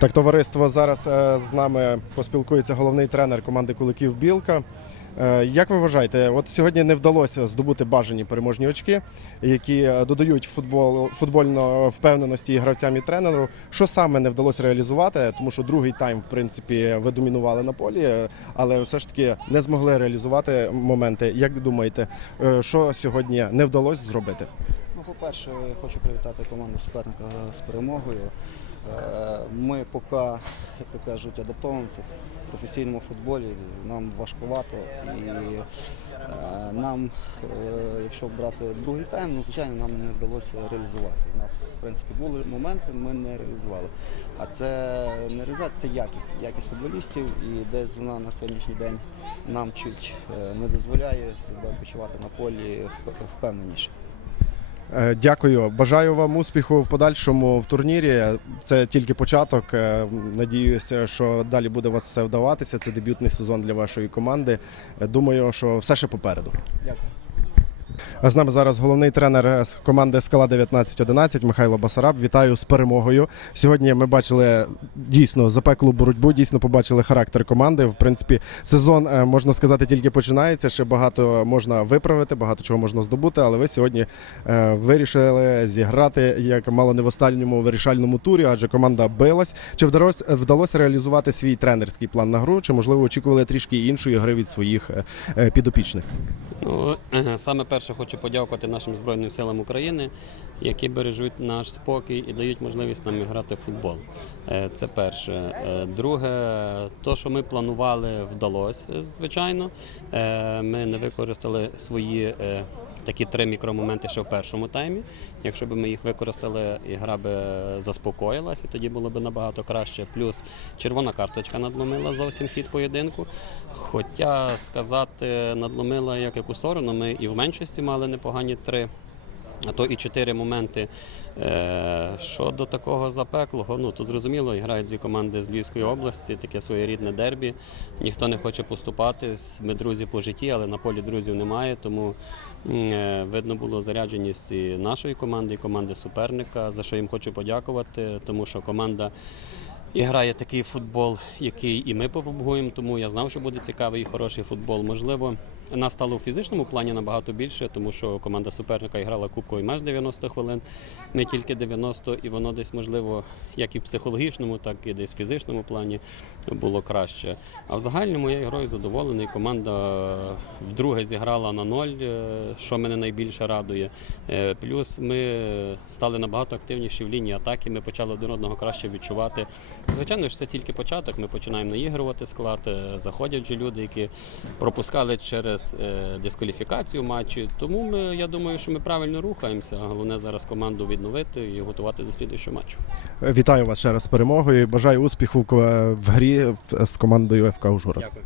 Так, товариство зараз е, з нами поспілкується головний тренер команди Куликів Білка. Е, Як ви вважаєте, от сьогодні не вдалося здобути бажані переможні очки, які е, додають футбол, футбольно впевненості і гравцям і тренеру. Що саме не вдалося реалізувати? Тому що другий тайм, в принципі, ви домінували на полі, але все ж таки не змогли реалізувати моменти. Як думаєте, що сьогодні не вдалося зробити? Ну, по-перше, хочу привітати команду суперника з перемогою. Е, Ми поки, як то кажуть, адаптовуємося в професійному футболі. Нам важкувато і е, нам, е, якщо брати другий тайм, ну звичайно, нам не вдалося реалізувати. У нас, в принципі, були моменти, ми не реалізували. А це не реалізація, це якість, якість футболістів, і десь вона на сьогоднішній день нам чуть не дозволяє себе почувати на полі впевненіше. Е, Дякую. Бажаю вам успіху в подальшому в турнірі. Це тільки початок. Е, Надіюся, що далі буде у вас все вдаватися. Це дебютний сезон для вашої команди. Е, Думаю, що все ще попереду. Дякую. З нами зараз головний тренер е, команди Скала 1911 Михайло Басараб. Вітаю з перемогою. Сьогодні ми бачили дійсно запеклу боротьбу, дійсно побачили характер команди. В принципі, сезон е, можна сказати тільки починається. Ще багато можна виправити, багато чого можна здобути. Але ви сьогодні е, вирішили зіграти як мало не в останньому вирішальному турі, адже команда билась. Чи вдалося, реалізувати свій тренерський план на гру? Чи можливо очікували трішки іншої гри від своїх е, е, підопічних? Ну, саме перше хочу подякувати нашим Збройним силам України, які бережуть наш спокій і дають можливість нам грати в футбол. Е, Це перше. Е, Друге, то, що ми планували, вдалося, звичайно. Е, Ми не використали свої. Такі три мікромоменти ще в першому таймі. Якщо б ми їх використали, і гра би заспокоїлася, тоді було б набагато краще. Плюс червона карточка надломила зовсім хід поєдинку. Хоча сказати, надломила як яку сторону, ми і в меншості мали непогані три. А то і чотири моменти. Е, Щодо такого запеклого, ну тут зрозуміло, грають дві команди з Львівської області, таке своєрідне дербі. Ніхто не хоче поступатись. Ми друзі по житті, але на полі друзів немає. Тому е, видно було зарядженість і нашої команди, і команди суперника, за що їм хочу подякувати, тому що команда. І грає такий футбол, який і ми пропагуємо, тому я знав, що буде цікавий і хороший футбол. Можливо, нас стало у фізичному плані набагато більше, тому що команда суперника грала кубковий матч 90 хвилин, ми тільки 90, і воно десь можливо, як і в психологічному, так і десь в фізичному плані було краще. А в загальному я грою задоволений. Команда вдруге зіграла на ноль, е, що мене найбільше радує. Е, Плюс ми стали набагато активніші в лінії атаки. Ми почали один одного краще відчувати. Звичайно ж, це тільки початок. Ми починаємо наігрувати склад. е, Заходять вже люди, які пропускали через е, дискваліфікацію матчі. Тому ми, я думаю, що ми правильно рухаємося. Головне зараз команду відновити і готувати до слідуючого матчу. Вітаю вас ще раз з перемогою. і Бажаю успіху в грі з командою ФК Ужгород. Дякую.